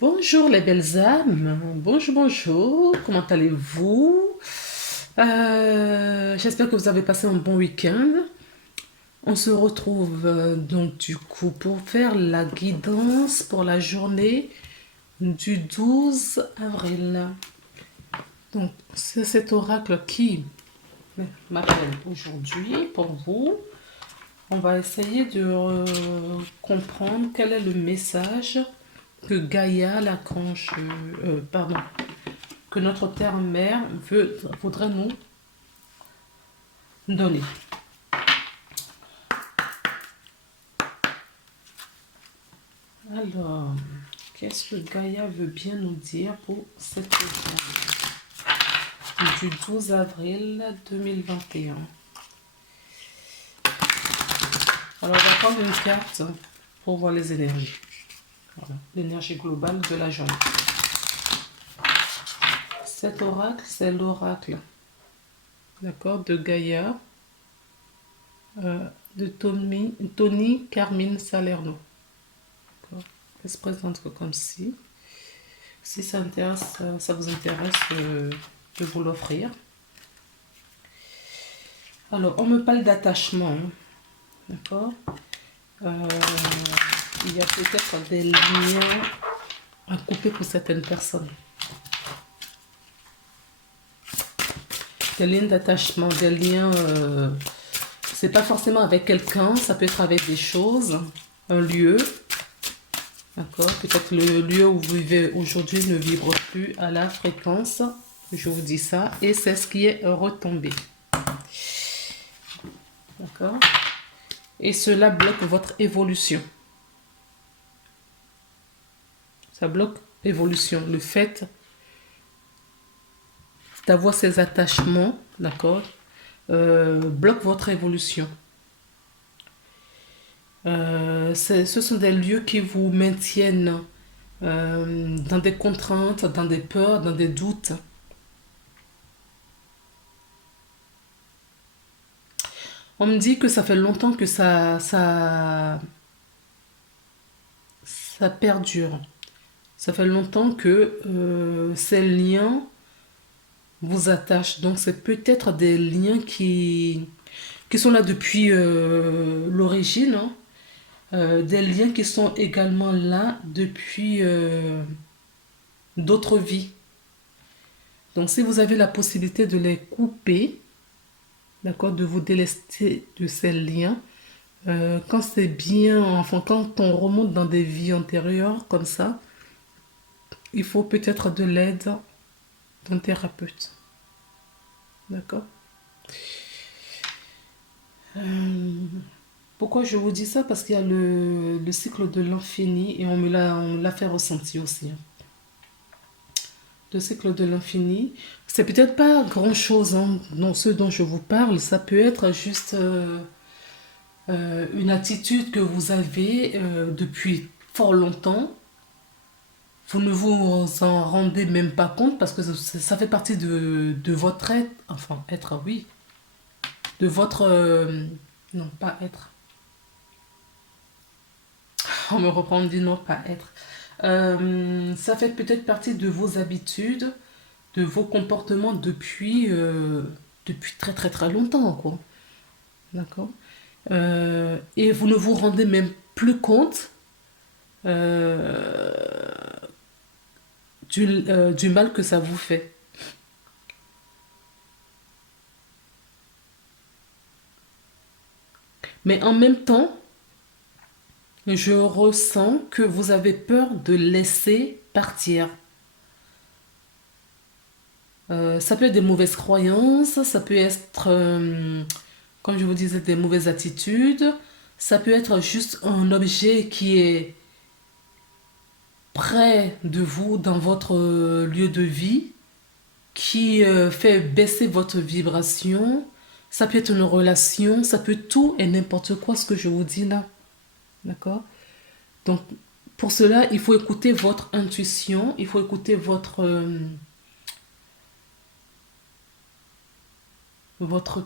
Bonjour les belles âmes, bonjour, bonjour, comment allez-vous? J'espère que vous avez passé un bon week-end. On se retrouve donc du coup pour faire la guidance pour la journée du 12 avril. Donc c'est cet oracle qui m'appelle aujourd'hui pour vous. On va essayer de comprendre quel est le message que Gaïa, l'archange, pardon, que notre terre-mère voudrait nous donner. Alors, qu'est-ce que Gaïa veut bien nous dire pour cette journée du 12 avril 2021? Alors, on va prendre une carte pour voir les énergies. Voilà, l'énergie globale de la journée. Cet oracle, c'est l'oracle, d'accord, de Gaïa, de Tony Carmine Salerno. Elle se présente comme si. Si ça vous intéresse de vous l'offrir. Alors, on me parle d'attachement, hein, d'accord. Il y a peut-être des liens à couper pour certaines personnes. Des liens d'attachement, des liens... c'est pas forcément avec quelqu'un, ça peut être avec des choses, un lieu. D'accord. Peut-être le lieu où vous vivez aujourd'hui ne vibre plus à la fréquence. Je vous dis ça. Et c'est ce qui est retombé. D'accord. Et cela bloque votre évolution. Ça bloque l'évolution. Le fait d'avoir ces attachements, d'accord, bloque votre évolution. Ce sont des lieux qui vous maintiennent dans des contraintes, dans des peurs, dans des doutes. On me dit que ça fait longtemps que ça perdure. Ça fait longtemps que ces liens vous attachent. Donc c'est peut-être des liens qui sont là depuis l'origine, hein. Des liens qui sont également là depuis d'autres vies. Donc si vous avez la possibilité de les couper, d'accord, de vous délester de ces liens, quand c'est bien, enfin quand on remonte dans des vies antérieures comme ça, il faut peut-être de l'aide d'un thérapeute. D'accord. Pourquoi je vous dis ça? Parce qu'il y a le cycle de l'infini et on l'a fait ressentir aussi, hein. Le cycle de l'infini, c'est peut-être pas grand-chose, hein, dans ce dont je vous parle. Ça peut être juste une attitude que vous avez depuis fort longtemps. Vous ne vous en rendez même pas compte parce que ça fait partie de votre être. Enfin, être, oui. De votre... non, pas être. On me reprend, on dit non, pas être. Ça fait peut-être partie de vos habitudes, de vos comportements depuis très très très longtemps, quoi. D'accord. Et vous ne vous rendez même plus compte euh, du mal que ça vous fait. Mais en même temps, je ressens que vous avez peur de laisser partir. Ça peut être des mauvaises croyances, ça peut être, comme je vous disais, des mauvaises attitudes. Ça peut être juste un objet qui est près de vous dans votre lieu de vie, qui fait baisser votre vibration. Ça peut être une relation, ça peut tout et n'importe quoi ce que je vous dis là. D'accord. Donc, pour cela, il faut écouter votre intuition, il faut écouter votre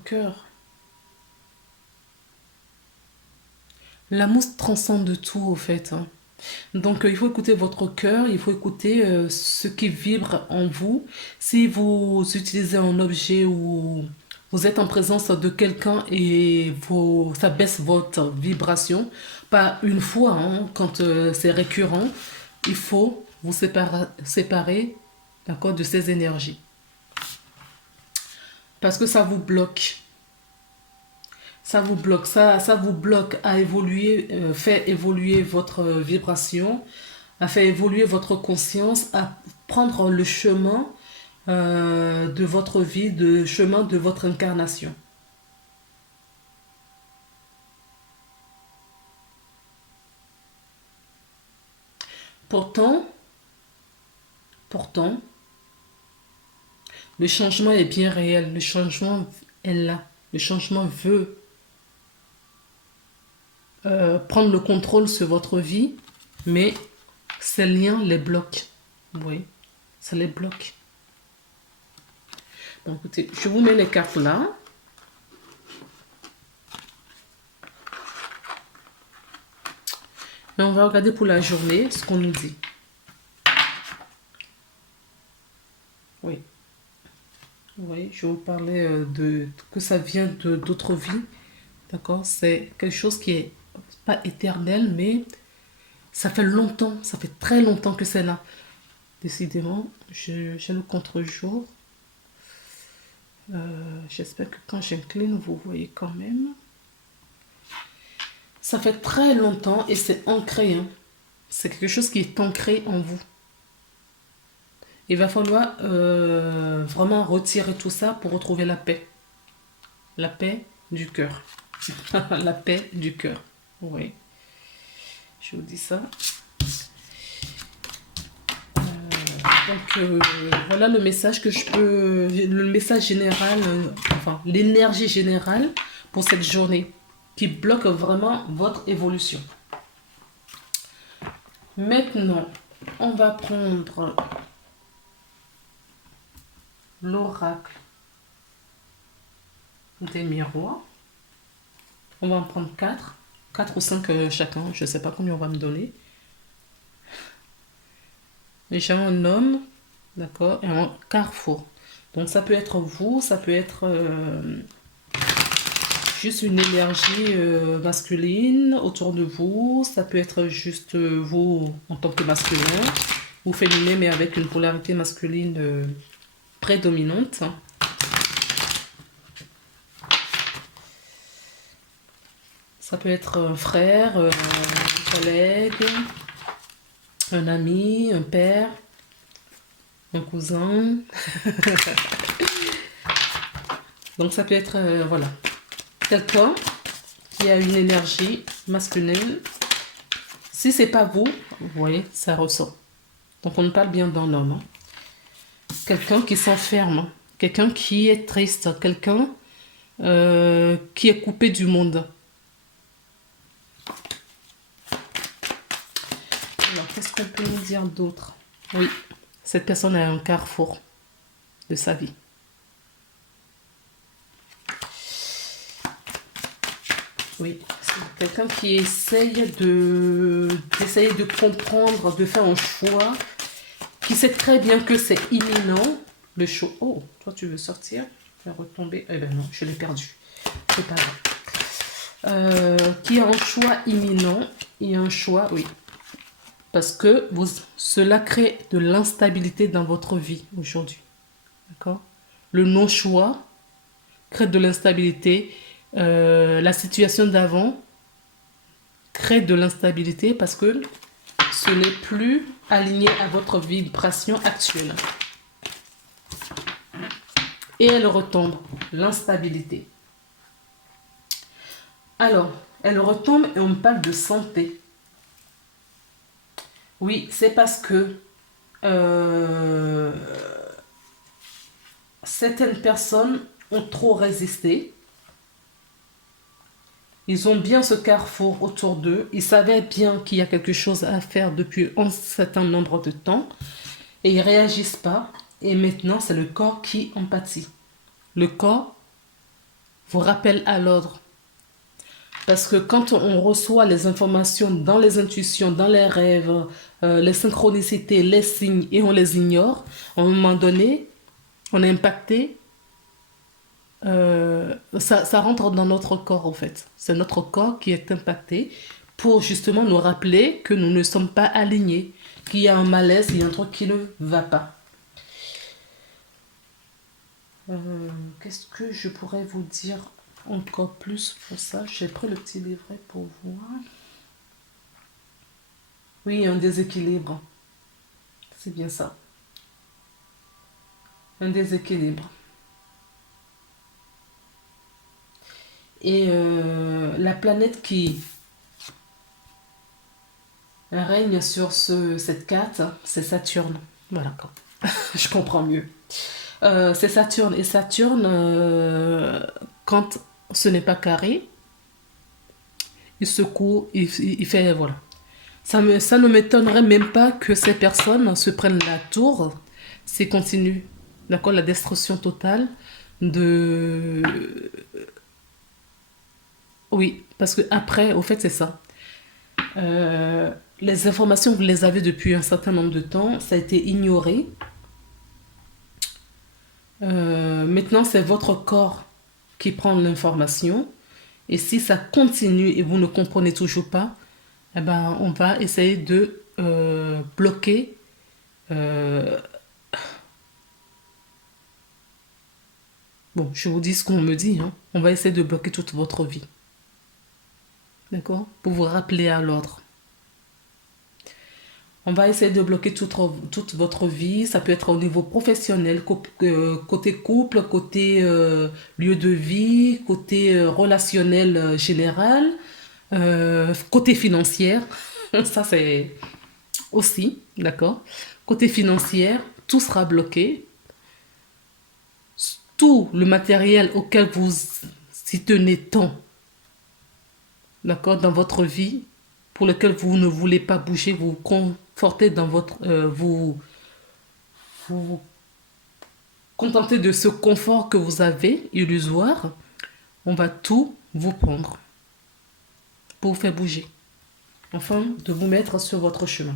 cœur. L'amour transcende tout, au fait, hein. Donc, il faut écouter votre cœur, il faut écouter ce qui vibre en vous. Si vous utilisez un objet ou vous êtes en présence de quelqu'un et ça baisse votre vibration, pas une fois, hein, quand c'est récurrent, il faut vous séparer, d'accord, de ces énergies. Parce que ça vous bloque. Ça vous bloque à évoluer, fait évoluer votre vibration, à faire évoluer votre conscience, à prendre le chemin de votre vie, le chemin de votre incarnation. Pourtant, pourtant, le changement est bien réel, le changement est là, le changement veut prendre le contrôle sur votre vie, mais ces liens les bloquent. Oui, ça les bloque. Bon, écoutez, je vous mets les cartes là. Et on va regarder pour la journée ce qu'on nous dit. Oui. Oui, je vous parlais que ça vient d'autres vies. D'accord? C'est quelque chose qui est pas éternel, mais ça fait longtemps, ça fait très longtemps que c'est là. Décidément, j'ai le contre-jour. J'espère que quand j'incline, vous voyez quand même. Ça fait très longtemps et c'est ancré. Hein. C'est quelque chose qui est ancré en vous. Il va falloir vraiment retirer tout ça pour retrouver la paix. La paix du cœur. La paix du cœur. Oui. Je vous dis ça. Donc voilà le message que je peux, le message général, enfin l'énergie générale pour cette journée qui bloque vraiment votre évolution. Maintenant, on va prendre l'oracle des miroirs. On va en prendre 4 ou 5 chacun, je ne sais pas combien on va me donner. Déjà un homme, d'accord, et un carrefour. Donc ça peut être vous, ça peut être juste une énergie masculine autour de vous, ça peut être juste vous en tant que masculin ou féminin mais avec une polarité masculine prédominante. Ça peut être un frère, un collègue, un ami, un père, un cousin. Donc ça peut être, voilà, quelqu'un qui a une énergie masculine. Si c'est pas vous, vous voyez, ça ressort. Donc on parle bien d'un homme. Hein. Quelqu'un qui s'enferme, quelqu'un qui est triste, quelqu'un qui est coupé du monde. Alors, qu'est-ce qu'on peut nous dire d'autre? Oui, cette personne a un carrefour de sa vie. Oui, c'est quelqu'un qui essaye d'essayer de comprendre, de faire un choix, qui sait très bien que c'est imminent, le choix. Oh, toi tu veux sortir, faire retomber. Eh ben non, je l'ai perdu. C'est pas grave. Qui a un choix imminent et un choix, oui. Parce que cela crée de l'instabilité dans votre vie aujourd'hui. D'accord? Le non-choix crée de l'instabilité. La situation d'avant crée de l'instabilité parce que ce n'est plus aligné à votre vibration actuelle. Et elle retombe, l'instabilité. Alors, elle retombe et on parle de santé. Oui, c'est parce que certaines personnes ont trop résisté. Ils ont bien ce carrefour autour d'eux. Ils savaient bien qu'il y a quelque chose à faire depuis un certain nombre de temps. Et ils ne réagissent pas. Et maintenant, c'est le corps qui en pâtit. Le corps vous rappelle à l'ordre. Parce que quand on reçoit les informations dans les intuitions, dans les rêves, les synchronicités, les signes, et on les ignore, à un moment donné, on est impacté, ça rentre dans notre corps en fait. C'est notre corps qui est impacté pour justement nous rappeler que nous ne sommes pas alignés, qu'il y a un malaise, il y a un truc qui ne va pas. Qu'est-ce que je pourrais vous dire encore plus pour ça? J'ai pris le petit livret pour voir. Oui, un déséquilibre. C'est bien ça. Un déséquilibre. Et la planète qui règne sur cette carte, c'est Saturne. Voilà, je comprends mieux. C'est Saturne. Et Saturne, quand ce n'est pas carré, il secoue, il fait, voilà. Ça ne m'étonnerait même pas que ces personnes se prennent la tour. C'est continu. D'accord? La destruction totale de... Oui, parce que après, au fait, c'est ça. Les informations, vous les avez depuis un certain nombre de temps. Ça a été ignoré. Maintenant, c'est votre corps qui prend l'information. Et si ça continue et vous ne comprenez toujours pas, eh ben, on va essayer de bloquer. Bon, je vous dis ce qu'on me dit. Hein. On va essayer de bloquer toute votre vie. D'accord? Pour vous rappeler à l'ordre. On va essayer de bloquer toute votre vie. Ça peut être au niveau professionnel, côté couple, côté lieu de vie, côté relationnel général, côté financier. Ça, c'est aussi, d'accord? Côté financier, tout sera bloqué. Tout le matériel auquel vous y tenez tant, d'accord, dans votre vie, pour lequel vous ne voulez pas bouger, vous confortez dans votre... vous contentez de ce confort que vous avez, illusoire, on va tout vous prendre pour vous faire bouger. Enfin, de vous mettre sur votre chemin.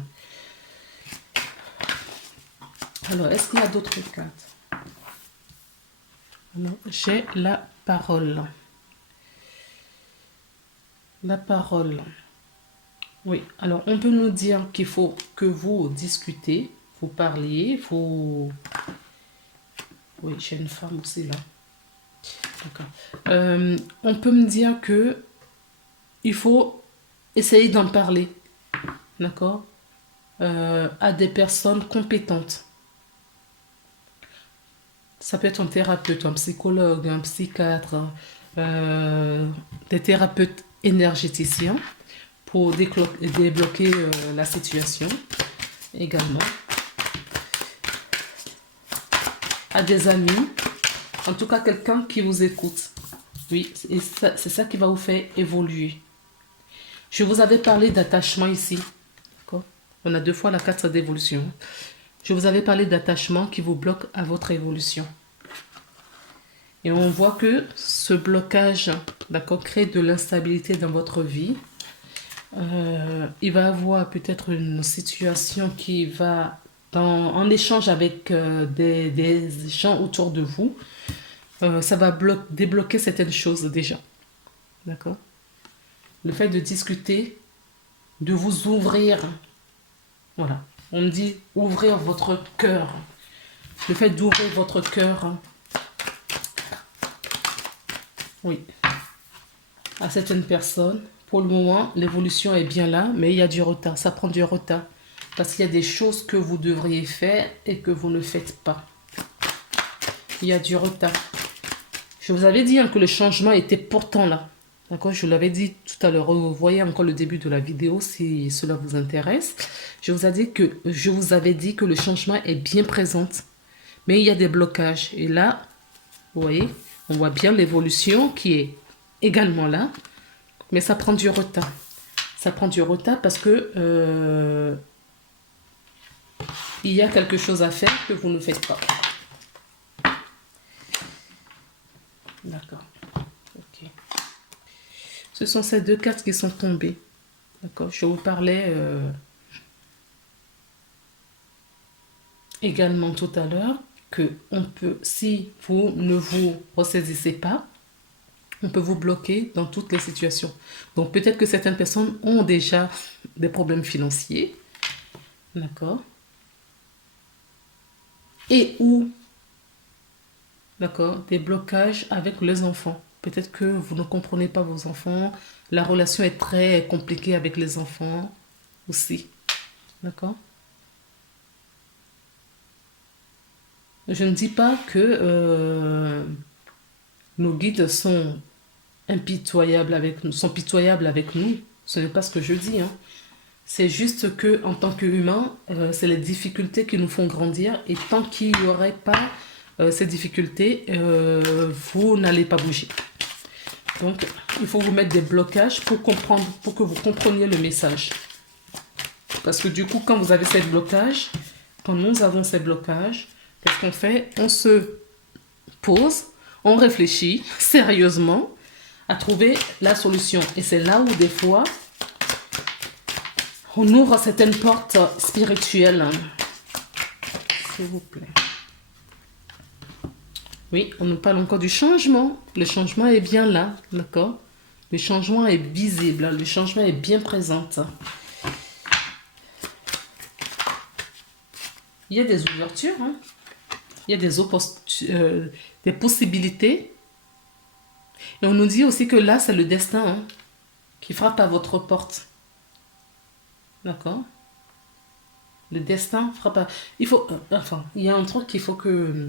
Alors, est-ce qu'il y a d'autres cartes? Non, j'ai la parole. La parole. Oui, alors on peut nous dire qu'il faut que vous discutez, vous parliez, vous... Oui, j'ai une femme aussi là. D'accord. On peut me dire que il faut essayer d'en parler, d'accord, à des personnes compétentes. Ça peut être un thérapeute, un psychologue, un psychiatre, des thérapeutes énergéticiens pour débloquer la situation également. À des amis, en tout cas quelqu'un qui vous écoute. Oui, c'est ça qui va vous faire évoluer. Je vous avais parlé d'attachement ici. D'accord? On a 2 fois la carte d'évolution. Je vous avais parlé d'attachement qui vous bloque à votre évolution. Et on voit que ce blocage, d'accord, crée de l'instabilité dans votre vie. Il va y avoir peut-être une situation qui va en échange avec des gens autour de vous. Ça va débloquer certaines choses déjà. D'accord? Le fait de discuter, de vous ouvrir. Voilà. On me dit ouvrir votre cœur. Le fait d'ouvrir votre cœur. Oui. À certaines personnes. Pour le moment, l'évolution est bien là, mais il y a du retard. Ça prend du retard. Parce qu'il y a des choses que vous devriez faire et que vous ne faites pas. Il y a du retard. Je vous avais dit hein, que le changement était pourtant là. D'accord? Je vous l'avais dit tout à l'heure. Vous voyez encore le début de la vidéo si cela vous intéresse. Je vous avais dit que le changement est bien présent. Mais il y a des blocages. Et là, vous voyez, on voit bien l'évolution qui est également là. Mais ça prend du retard. Ça prend du retard parce que il y a quelque chose à faire que vous ne faites pas. D'accord. Ok. Ce sont ces deux cartes qui sont tombées. D'accord? Je vous parlais également tout à l'heure que on peut, si vous ne vous ressaisissez pas, on peut vous bloquer dans toutes les situations. Donc peut-être que certaines personnes ont déjà des problèmes financiers, d'accord? Et ou, d'accord, des blocages avec les enfants. Peut-être que vous ne comprenez pas vos enfants, la relation est très compliquée avec les enfants aussi, d'accord? Je ne dis pas que nos guides sont impitoyables avec nous, sont pitoyables avec nous. Ce n'est pas ce que je dis, hein. C'est juste que en tant qu'humain, c'est les difficultés qui nous font grandir et tant qu'il n'y aurait pas ces difficultés, vous n'allez pas bouger. Donc, il faut vous mettre des blocages pour comprendre, pour que vous compreniez le message. Parce que du coup, quand vous avez ces blocages, quand nous avons ces blocages, qu'est-ce qu'on fait? On se pose, on réfléchit sérieusement à trouver la solution. Et c'est là où des fois, on ouvre certaines portes spirituelles. S'il vous plaît. Oui, on nous parle encore du changement. Le changement est bien là, d'accord? Le changement est visible, le changement est bien présent. Il y a des ouvertures, hein? Il y a des possibilités. Et on nous dit aussi que là, c'est le destin, hein, qui frappe à votre porte. D'accord? Le destin frappe à... Il faut... enfin, il y a un truc qu'il faut que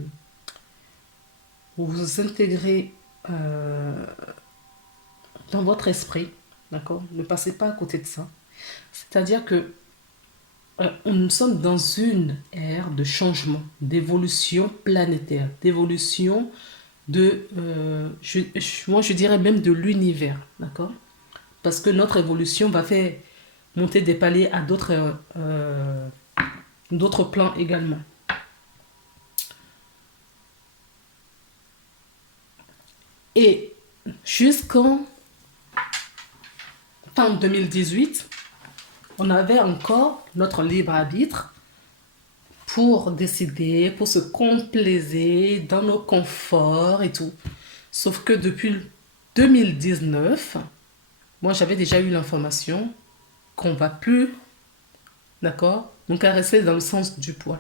vous vous intégrez dans votre esprit. D'accord? Ne passez pas à côté de ça. C'est-à-dire que nous sommes dans une ère de changement, d'évolution planétaire, d'évolution de... moi, je dirais même de l'univers. D'accord? Parce que notre évolution va faire monter des paliers à d'autres plans également. Et jusqu'en fin 2018, on avait encore notre libre arbitre pour décider, pour se complaiser dans nos conforts et tout. Sauf que depuis 2019, moi j'avais déjà eu l'information qu'on va plus, d'accord, nous caresser dans le sens du poil.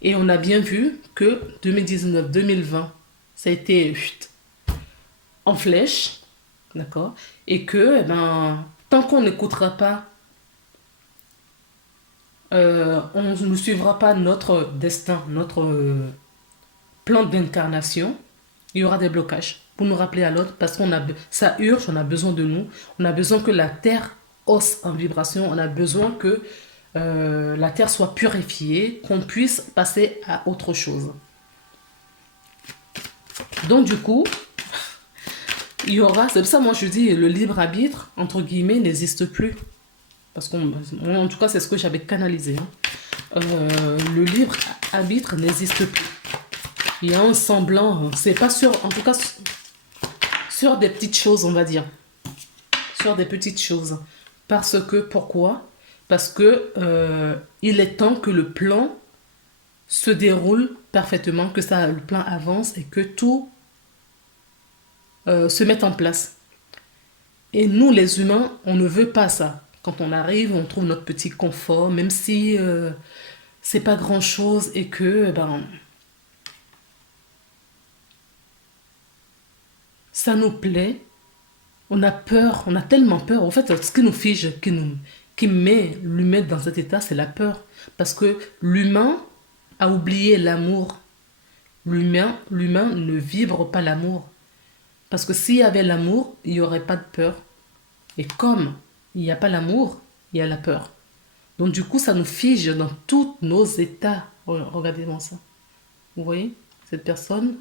Et on a bien vu que 2019-2020, ça a été en flèche, d'accord, et que, tant qu'on n'écoutera pas, on ne suivra pas notre destin, notre plan d'incarnation, il y aura des blocages pour nous rappeler à l'autre parce qu'on a, ça urge, on a besoin de nous, on a besoin que la terre hausse en vibration, on a besoin que la terre soit purifiée, qu'on puisse passer à autre chose. Donc du coup, il y aura, c'est pour ça moi je dis le libre arbitre, entre guillemets, n'existe plus. Parce qu'en en tout cas c'est ce que j'avais canalisé. Hein. Le libre arbitre n'existe plus. Il y a un semblant, c'est pas sûr, en tout cas sur des petites choses on va dire. Sur des petites choses. Parce que, pourquoi? Parce que il est temps que le plan se déroule parfaitement, que ça, le plan avance et que tout se mette en place. Et nous, les humains, on ne veut pas ça. Quand on arrive, on trouve notre petit confort, même si c'est pas grand-chose et que ça nous plaît. On a peur, on a tellement peur. En fait, ce qui nous fige, qui met l'humain dans cet état, c'est la peur. Parce que l'humain a oublié l'amour. L'humain ne vibre pas l'amour. Parce que s'il y avait l'amour, il n'y aurait pas de peur. Et comme il n'y a pas l'amour, il y a la peur. Donc du coup, ça nous fige dans tous nos états. Regardez-moi ça. Vous voyez? Cette personne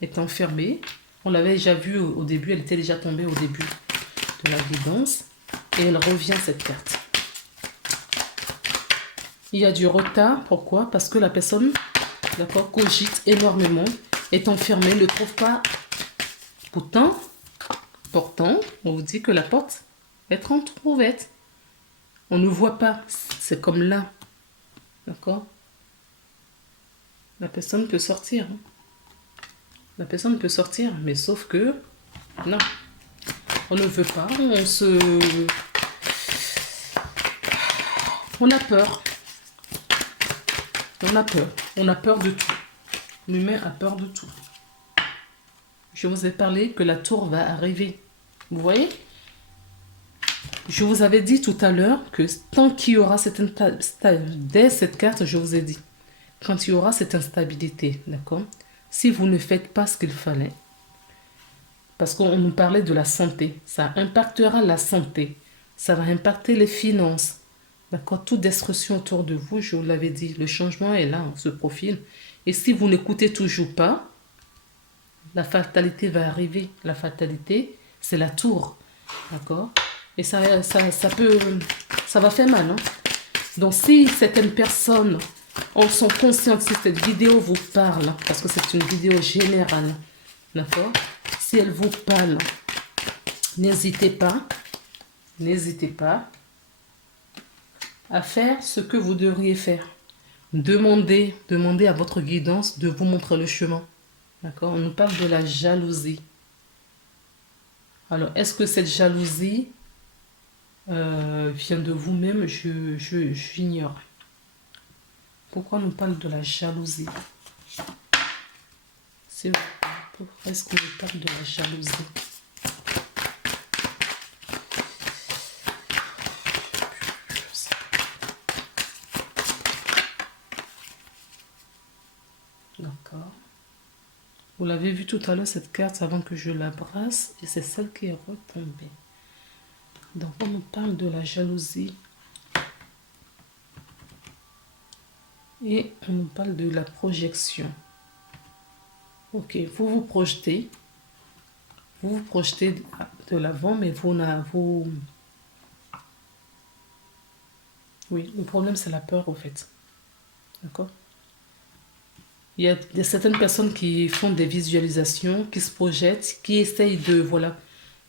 est enfermée. On l'avait déjà vu au début, elle était déjà tombée au début de la guidance. Et elle revient, cette carte. Il y a du retard. Pourquoi? Parce que la personne, d'accord, cogite énormément, est enfermée, ne trouve pas. Pourtant, Pourtant, on vous dit que la porte est entrouverte. On ne voit pas. C'est comme là. D'accord? La personne peut sortir. Hein. La personne peut sortir, mais sauf que, non. On ne veut pas. On a peur. On a peur. On a peur de tout. L'humain a peur de tout. Je vous ai parlé que la tour va arriver. Vous voyez? Je vous avais dit tout à l'heure que tant qu'il y aura cette dès cette carte, je vous ai dit, quand il y aura cette instabilité, d'accord? Si vous ne faites pas ce qu'il fallait, parce qu'on nous parlait de la santé, ça impactera la santé, ça va impacter les finances, d'accord? Toute destruction autour de vous, je vous l'avais dit, le changement est là, on se profile. Et si vous n'écoutez toujours pas, la fatalité va arriver. La fatalité, c'est la tour, d'accord? Et ça va faire mal. Hein? Donc, si certaines personnes sont conscientes, si cette vidéo vous parle, parce que c'est une vidéo générale, d'accord? Si elle vous parle, n'hésitez pas à faire ce que vous devriez faire. Demandez à votre guidance de vous montrer le chemin. D'accord? On nous parle de la jalousie. Alors, est-ce que cette jalousie vient de vous-même? J'ignore. Pourquoi on nous parle de la jalousie? Pourquoi est-ce qu'on nous parle de la jalousie? D'accord. Vous l'avez vu tout à l'heure, cette carte, avant que je la brasse, et c'est celle qui est retombée. Donc, on nous parle de la jalousie. Et on nous parle de la projection. Ok, vous vous projetez de l'avant, mais oui, le problème, c'est la peur, au fait. D'accord? Il y a certaines personnes qui font des visualisations, qui se projettent, qui essayent de, voilà,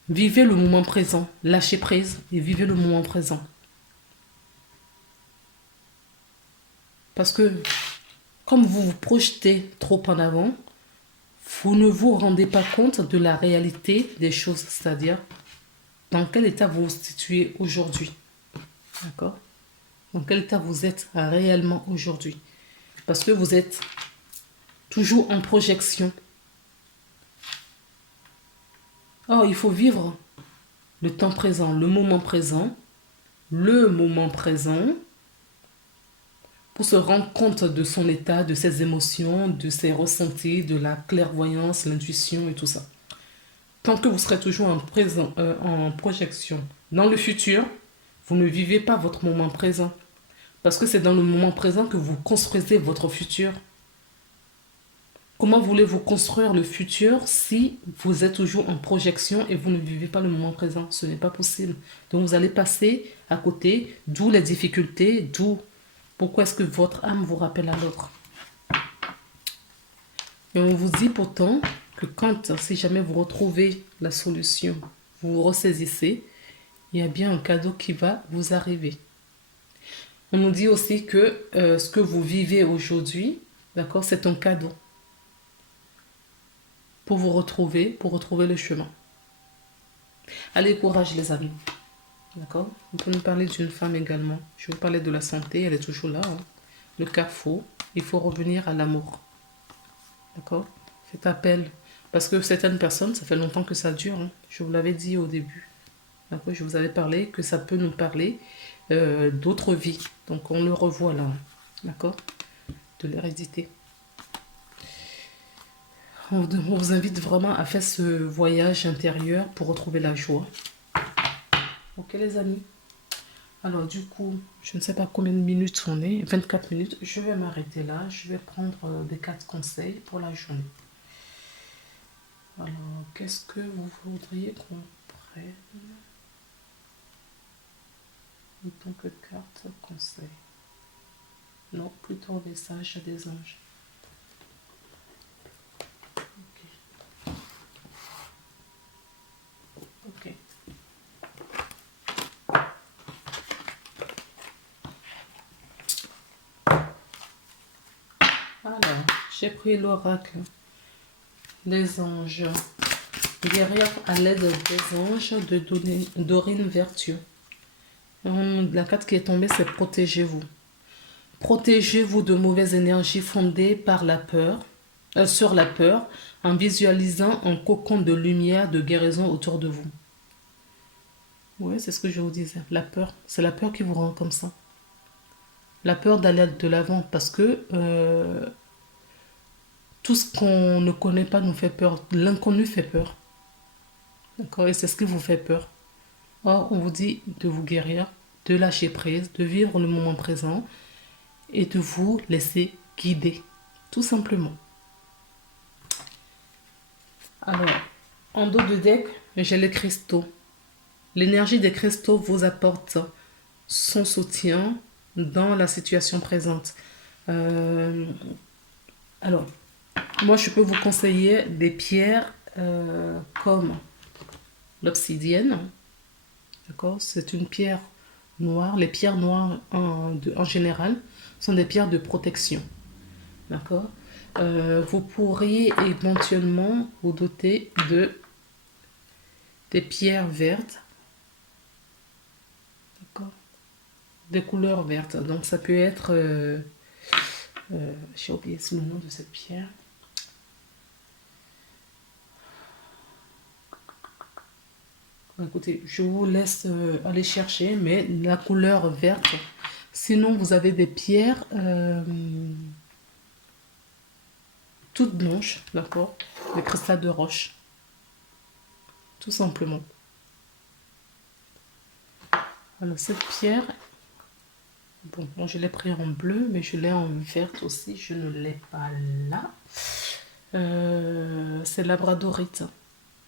vivez le moment présent, lâchez prise et vivez le moment présent. Parce que, comme vous vous projetez trop en avant, vous ne vous rendez pas compte de la réalité des choses, c'est-à-dire dans quel état vous vous situez aujourd'hui. D'accord? Dans quel état vous êtes réellement aujourd'hui. Parce que vous êtes toujours en projection. Or, il faut vivre le temps présent, le moment présent, pour se rendre compte de son état, de ses émotions, de ses ressentis, de la clairvoyance, l'intuition et tout ça. Tant que vous serez toujours en projection dans le futur, vous ne vivez pas votre moment présent. Parce que c'est dans le moment présent que vous construisez votre futur. Comment voulez-vous construire le futur si vous êtes toujours en projection et vous ne vivez pas le moment présent? Ce n'est pas possible. Donc vous allez passer à côté, d'où les difficultés, d'où pourquoi est-ce que votre âme vous rappelle à l'autre. Et on vous dit pourtant que si jamais vous retrouvez la solution, vous vous ressaisissez, il y a bien un cadeau qui va vous arriver. On nous dit aussi que ce que vous vivez aujourd'hui, d'accord, c'est un cadeau. Pour retrouver le chemin. Allez, courage les amis. D'accord? On peut nous parler d'une femme également. Je vous parlais de la santé, elle est toujours là. Hein. Le carrefour, il faut revenir à l'amour. D'accord? Faites appel. Parce que certaines personnes, ça fait longtemps que ça dure. Hein. Je vous l'avais dit au début. D'accord? Je vous avais parlé que ça peut nous parler d'autres vies. Donc on le revoit là. D'accord? De l'hérédité. On vous invite vraiment à faire ce voyage intérieur pour retrouver la joie. Ok les amis. Alors du coup, je ne sais pas combien de minutes on est. 24 minutes. Je vais m'arrêter là. Je vais prendre des 4 conseils pour la journée. Alors, qu'est-ce que vous voudriez qu'on prenne en tant que carte conseil? Non, plutôt un message des anges. J'ai pris l'oracle des anges. Guérir à l'aide des anges de Dorine Vertueux. La carte qui est tombée, c'est protégez-vous. Protégez-vous de mauvaises énergies fondées par la peur, sur la peur, en visualisant un cocon de lumière, de guérison autour de vous. Oui, c'est ce que je vous disais. La peur, c'est la peur qui vous rend comme ça. La peur d'aller de l'avant parce que tout ce qu'on ne connaît pas nous fait peur. L'inconnu fait peur. D'accord? Et c'est ce qui vous fait peur. Or, on vous dit de vous guérir, de lâcher prise, de vivre le moment présent et de vous laisser guider. Tout simplement. Alors, en dos de deck, j'ai les cristaux. L'énergie des cristaux vous apporte son soutien dans la situation présente. Alors, moi, je peux vous conseiller des pierres comme l'obsidienne. D'accord? C'est une pierre noire. Les pierres noires, en général, sont des pierres de protection. D'accord? Vous pourriez éventuellement vous doter des pierres vertes. D'accord? Des couleurs vertes. Donc, ça peut être... j'ai oublié le nom de cette pierre. Écoutez, je vous laisse aller chercher, mais la couleur verte. Sinon, vous avez des pierres toutes blanches, d'accord? Des cristaux de roche. Tout simplement. Alors, cette pierre, bon, moi je l'ai pris en bleu, mais je l'ai en verte aussi. Je ne l'ai pas là. C'est labradorite.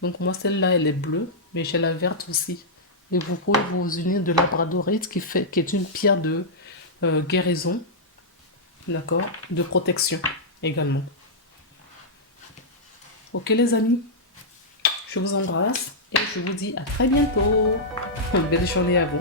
Donc moi celle-là elle est bleue, mais j'ai la verte aussi. Et vous pouvez vous unir de labradorite qui est une pierre de guérison, d'accord, de protection également. Ok les amis, je vous embrasse et je vous dis à très bientôt. Belle journée à vous.